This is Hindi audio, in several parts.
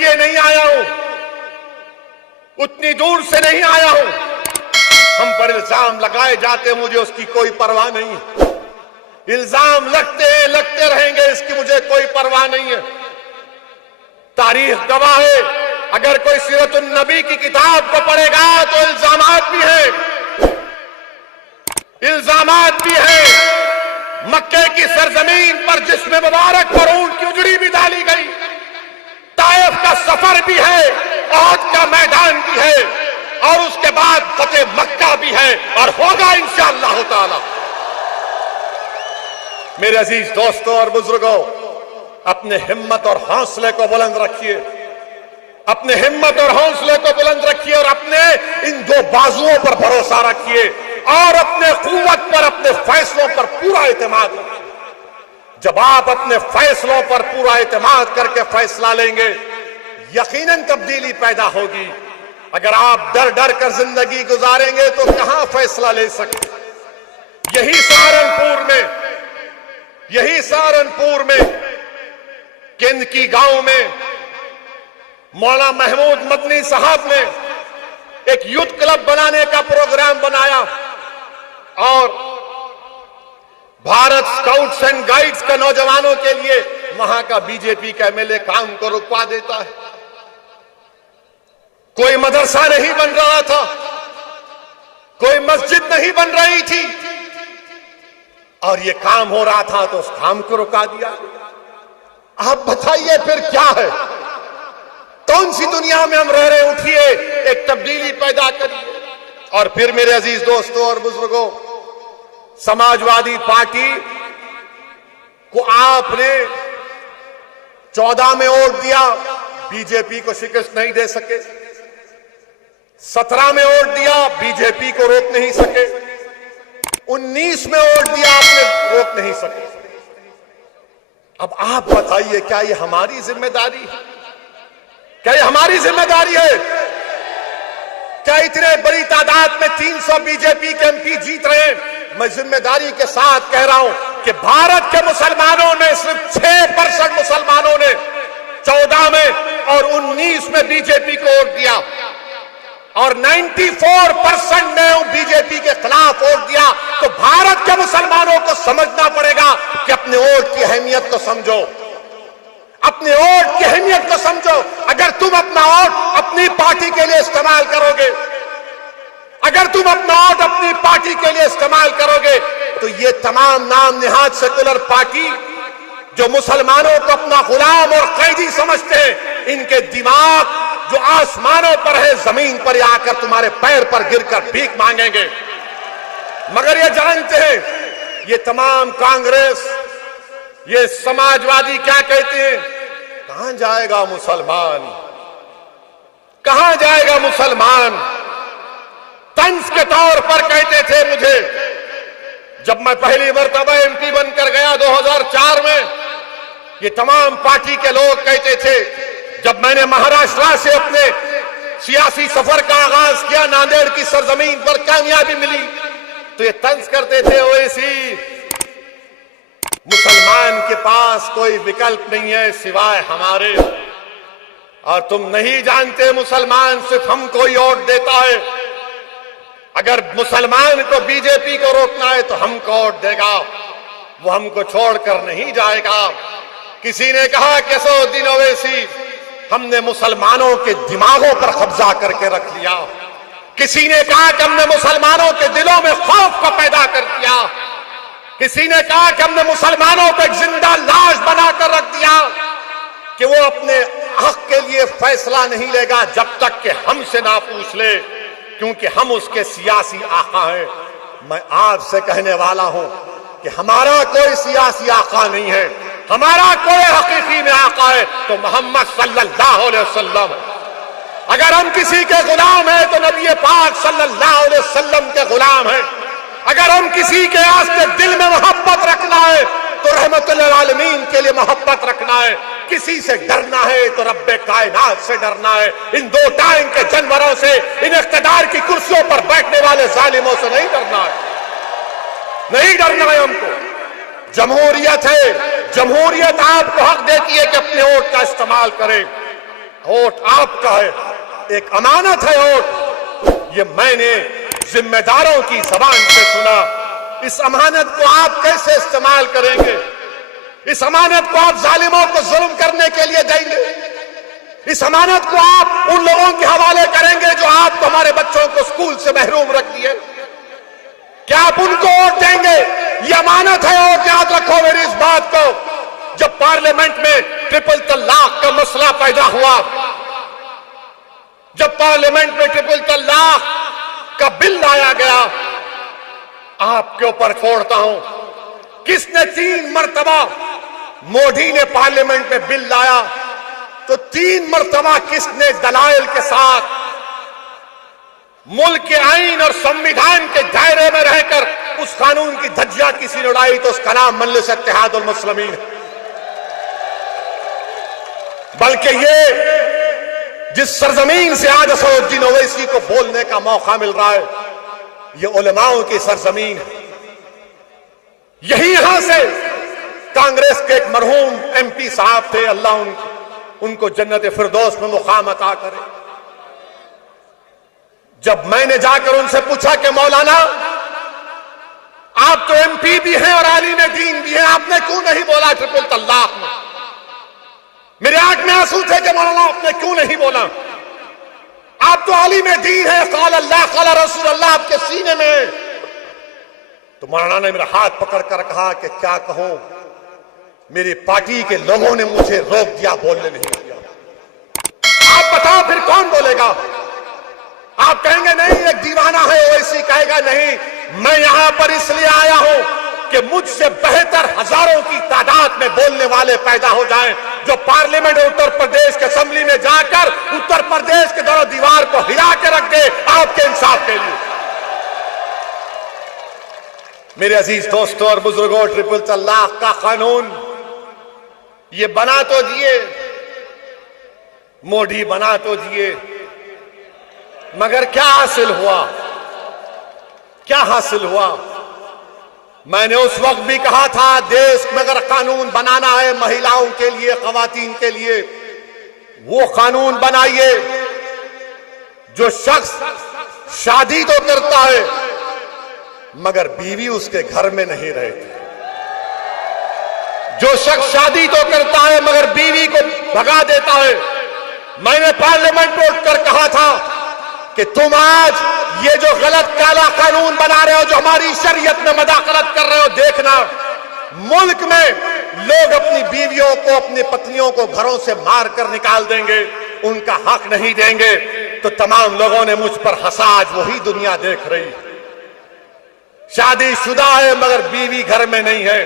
लिए नहीं आया हूं, उतनी दूर से नहीं आया हूं। हम पर इल्जाम लगाए जाते, मुझे उसकी कोई परवाह नहीं है। इल्जाम लगते रहेंगे, इसकी मुझे कोई परवाह नहीं है। तारीख गवाह है, अगर कोई सीरतुन नबी की किताब को पढ़ेगा तो इल्जामात भी है, इल्जामात भी है। मक्के की सरजमीन पर जिस्म मुबारक पर ऊंट की उजड़ी भी डाली गई, ताइफ का सफर भी है, ओहद का मैदान भी है, और उसके बाद फतेह मक्का भी है, और होगा इंशाअल्लाह ताला। मेरे अजीज दोस्तों और बुजुर्गों, अपने हिम्मत और हौसले को बुलंद रखिए, अपने हिम्मत और हौसले को बुलंद रखिए, और अपने इन दो बाजुओं पर भरोसा रखिए, और अपने कुव्वत पर, अपने फैसलों पर पूरा एतमाद रखिए। जब आप अपने फैसलों पर पूरा एतमाद करके फैसला लेंगे, यकीनन तब्दीली पैदा होगी। अगर आप डर डर कर जिंदगी गुजारेंगे तो कहां फैसला ले सकते। यही सहारनपुर में किंदकी गांव में मौलाना महमूद मदनी साहब ने एक यूथ क्लब बनाने का प्रोग्राम बनाया, और भारत स्काउट्स एंड गाइड्स के नौजवानों के लिए वहां का बीजेपी का एमएलए काम को रुकवा देता है। कोई मदरसा नहीं बन रहा था, कोई मस्जिद नहीं बन रही थी, और ये काम हो रहा था तो उस काम को रुका दिया। आप बताइए फिर क्या है, कौन सी दुनिया में हम रह रहे। उठिए, एक तब्दीली पैदा करिए। और फिर मेरे अजीज दोस्तों और बुजुर्गों, समाजवादी पार्टी को आपने 14 में वोट दिया, बीजेपी को शिकस्त नहीं दे सके। 17 में वोट दिया, बीजेपी को रोक नहीं सके। 19 में वोट दिया, आपने रोक नहीं सके। अब आप बताइए, क्या ये हमारी जिम्मेदारी है? क्या ये हमारी जिम्मेदारी है? क्या इतने बड़ी तादाद में 300 बीजेपी के एमपी जीत रहे हैं? मैं जिम्मेदारी के साथ कह रहा हूं कि भारत के मुसलमानों ने, सिर्फ 6% मुसलमानों ने 14 में और 19 में बीजेपी को वोट दिया, और 94% ने बीजेपी के खिलाफ वोट दिया। तो भारत के मुसलमानों को समझना पड़ेगा कि अपने वोट की अहमियत को समझो, अपने वोट की अहमियत को समझो। अगर तुम अपना वोट अपनी पार्टी के लिए इस्तेमाल करोगे, अगर तुम अपना वोट अपनी पार्टी के लिए इस्तेमाल करोगे, तो ये तमाम नाम निहाद सेकुलर पार्टी जो मुसलमानों को अपना गुलाम और कैदी समझते हैं, इनके दिमाग जो आसमानों पर है, जमीन पर आकर तुम्हारे पैर पर गिरकर भीख मांगेंगे। मगर ये जानते हैं, ये तमाम कांग्रेस, ये समाजवादी क्या कहते हैं, कहां जाएगा मुसलमान, कहां जाएगा मुसलमान। तंज के तौर पर कहते थे मुझे, जब मैं पहली मर्तबा एमपी बनकर गया 2004 में, ये तमाम पार्टी के लोग कहते थे, जब मैंने महाराष्ट्र से अपने सियासी सफर का आगाज किया, नांदेड़ की सरजमीन पर कामयाबी मिली, तो ये तंज करते थे, ओवैसी मुसलमान के पास कोई विकल्प नहीं है सिवाय हमारे, और तुम नहीं जानते मुसलमान सिर्फ हमको ही वोट देता है। अगर मुसलमान को बीजेपी को रोकना है तो हमको वोट देगा, वो हमको छोड़कर नहीं जाएगा। किसी ने कहा कि असदुद्दीन ओवैसी, हमने मुसलमानों के दिमागों पर कब्जा करके रख लिया। किसी ने कहा कि हमने मुसलमानों के दिलों में खौफ को पैदा कर दिया। किसी ने कहा कि हमने मुसलमानों को एक जिंदा लाश बनाकर रख दिया कि वो अपने हक के लिए फैसला नहीं लेगा जब तक कि हमसे ना पूछ ले, क्योंकि हम उसके सियासी आका हैं। मैं आपसे कहने वाला हूं कि हमारा कोई सियासी आका नहीं है, हमारा कोई हकीकी में आका है तो मोहम्मद सल्लल्लाहु अलैहि वसल्लम। अगर हम किसी के गुलाम हैं तो नबी पाक सल्लल्लाहु अलैहि वसल्लम के गुलाम हैं। अगर हम किसी के आस्ते दिल में मोहब्बत रखना है तो रहमतुल आलमीन के लिए मोहब्बत रखना है। किसी से डरना है तो रब्बे कायनात से डरना है। इन दो टाइम के जानवरों से, इन इख्तिदार की कुर्सियों पर बैठने वाले जालिमों से नहीं डरना है, नहीं डरना है हमको। जमहूरियत है, जमहूरियत आपको हक देती है कि अपने वोट का इस्तेमाल करें। वोट आपका है, एक अमानत है वोट। ये मैंने जिम्मेदारों की जबान से सुना। इस अमानत को आप कैसे इस्तेमाल करेंगे? इस अमानत को आप जालिमों को जुल्म करने के लिए देंगे? इस अमानत को आप उन लोगों के हवाले करेंगे जो आपको, हमारे बच्चों को स्कूल से महरूम रख दिए? क्या आप उनको वोट देंगे? ये अमानत है वोट, याद रखो मेरी इस बात को। जब पार्लियामेंट में ट्रिपल तलाक का मसला पैदा हुआ, जब पार्लियामेंट में ट्रिपल तलाक का बिल लाया गया, आपके ऊपर छोड़ता हूं, किसने 3 मरतबा, मोदी ने पार्लियामेंट में बिल लाया तो 3 मरतबा किसने दलाइल के साथ मुल्क के आईन और संविधान के दायरे में रहकर उस कानून की धज्जियां किसी ने उड़ाई तो उसका नाम मजलिस इत्तेहादुल मुस्लिमीन। बल्कि ये जिस सरजमीन से आज असदुद्दीन ओवैसी को बोलने का मौका मिल रहा है, ये उलमाओं की सरजमीन है। यही यहां से कांग्रेस के एक मरहूम MP साहब थे, अल्लाह उनको जन्नत फिरदौस में मुकाम अता करे। जब मैंने जाकर उनसे पूछा कि मौलाना आप तो MP भी हैं और आलिम दीन भी हैं, आपने क्यों नहीं बोला ट्रिपल तलाक में? मेरे आंख में आंसू थे कि मौलाना आपने क्यों नहीं बोला? आप तो आलिम दीन है, क़ाल अल्लाह क़ाल रसूल अल्लाह आपके सीने में। तो मौलाना ने मेरा हाथ पकड़ कर कहा कि क्या कहूं, मेरी पार्टी के लोगों ने मुझे रोक दिया, बोलने नहीं दिया। आप बताओ फिर कौन बोलेगा? आप कहेंगे नहीं एक दीवाना है ओवैसी, कहेगा नहीं मैं यहां पर इसलिए आया हूं कि मुझसे बेहतर हजारों की तादाद में बोलने वाले पैदा हो जाएं, जो पार्लियामेंट उत्तर प्रदेश के असेंबली में जाकर उत्तर प्रदेश के दरो दीवार को हिला के रख दे आपके इंसाफ के लिए। मेरे अजीज दोस्तों और बुजुर्गों, ट्रिपल तलाक का कानून ये बना तो दिए, मोदी बना तो दिए, मगर क्या हासिल हुआ? क्या हासिल हुआ? मैंने उस वक्त भी कहा था देश में अगर कानून बनाना है महिलाओं के लिए, खवातीन के लिए, वो कानून बनाइए जो शख्स शादी तो करता है मगर बीवी उसके घर में नहीं रहती, जो शख्स शादी तो करता है मगर बीवी को भगा देता है। मैंने पार्लियामेंट में उठकर कहा था कि तुम आज ये जो गलत काला कानून बना रहे हो, जो हमारी शरीयत में मदाखलत कर रहे हो, देखना मुल्क में लोग अपनी बीवियों को, अपनी पत्नियों को घरों से मार कर निकाल देंगे, उनका हक नहीं देंगे। तो तमाम लोगों ने मुझ पर हंसा, आज वही दुनिया देख रही। शादीशुदा है मगर बीवी घर में नहीं है।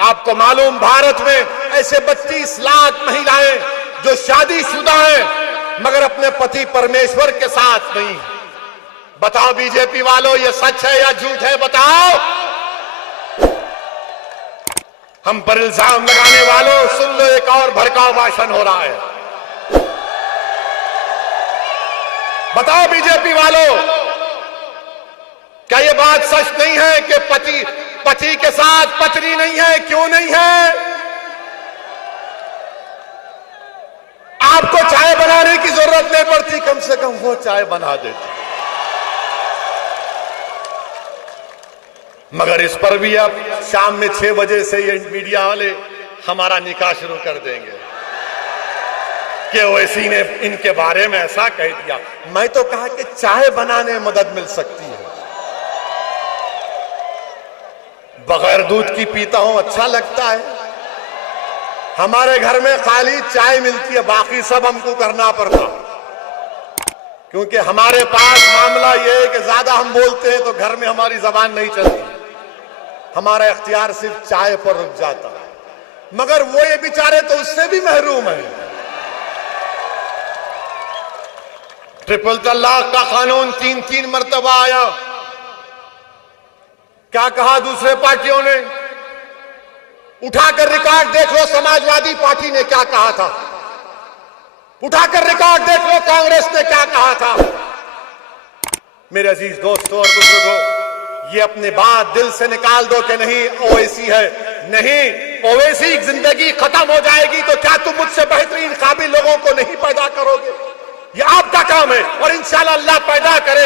आपको मालूम भारत में ऐसे 32 लाख महिलाएं जो शादीशुदा हैं मगर अपने पति परमेश्वर के साथ नहीं। बताओ बीजेपी वालों ये सच है या झूठ है? बताओ। हम पर इल्जाम लगाने वालों सुन लो, एक और भड़काऊ भाषण हो रहा है। बताओ बीजेपी वालों, क्या ये बात सच नहीं है कि पति के साथ पत्नी नहीं है? क्यों नहीं है? आपको चाय बनाने की जरूरत नहीं पड़ती, कम से कम वो चाय बना देती। मगर इस पर भी अब शाम में 6 बजे से ये मीडिया वाले हमारा निकाह शुरू कर देंगे कि ओवैसी ने इनके बारे में ऐसा कह दिया। मैं तो कहा कि चाय बनाने में मदद मिल सकती है। बगैर दूध की पीता हूं, अच्छा लगता है। हमारे घर में खाली चाय मिलती है, बाकी सब हमको करना पड़ता, क्योंकि हमारे पास मामला यह है कि ज्यादा हम बोलते हैं तो घर में हमारी जबान नहीं चलती, हमारा इख्तियार सिर्फ चाय पर रुक जाता है। मगर वो ये बेचारे तो उससे भी महरूम है। ट्रिपल तलाक का कानून 3 मरतबा आया। क्या कहा दूसरे पार्टियों ने? उठाकर रिकॉर्ड देख लो, समाजवादी पार्टी ने क्या कहा था। उठाकर रिकॉर्ड देख लो, कांग्रेस ने क्या कहा था। मेरे अजीज दोस्तों और बुजुर्गों, ये अपनी बात दिल से निकाल दो कि नहीं ओवैसी है, नहीं, ओवैसी जिंदगी खत्म हो जाएगी तो क्या तुम मुझसे बेहतरीन काबिल लोगों को नहीं पैदा करोगे? ये आपका काम है और इंशाल्लाह अल्लाह पैदा करे।